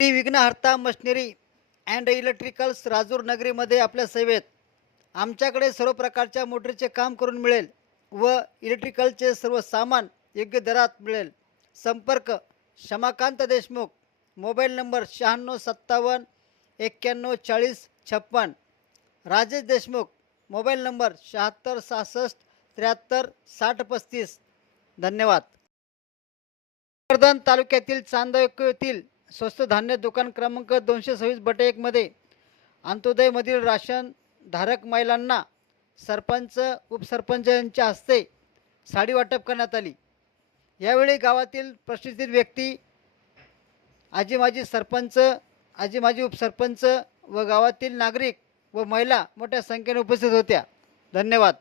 Vighnaharta machinery and electricals Rajur नगरीमध्ये आपल्या सेवेत. आमच्याकडे सर्व प्रकारच्या मोटरीचे काम करून मिळेल व इलेक्ट्रिकलचे सर्व सामान योग्य दरात मिळेल. संपर्क शमाकांत देशमुख. मोबाईल नंबर शहाण्णव सत्तावन्न एक्क्याण्णव चाळीस छप्पन. राजेश देशमुख. मोबाईल नंबर शहात्तर सहासष्ट त्र्याहत्तर साठ पस्तीस. धन्यवाद. वर्धन तालुक्यातील चांदोक येथील स्वस्त धान्य दुकान क्रमांक दोनशे सव्वीस बटे एकमध्ये अंत्योदयमधील राशन धारक महिलांना सरपंच उपसरपंच यांच्या हस्ते साडी वाटप करण्यात आली. यावेळी गावातील प्रतिष्ठित व्यक्ती आजी माजी सरपंच आजी माजी उपसरपंच व गावातील नागरिक व महिला मोठ्या संख्येने उपस्थित होत्या. धन्यवाद.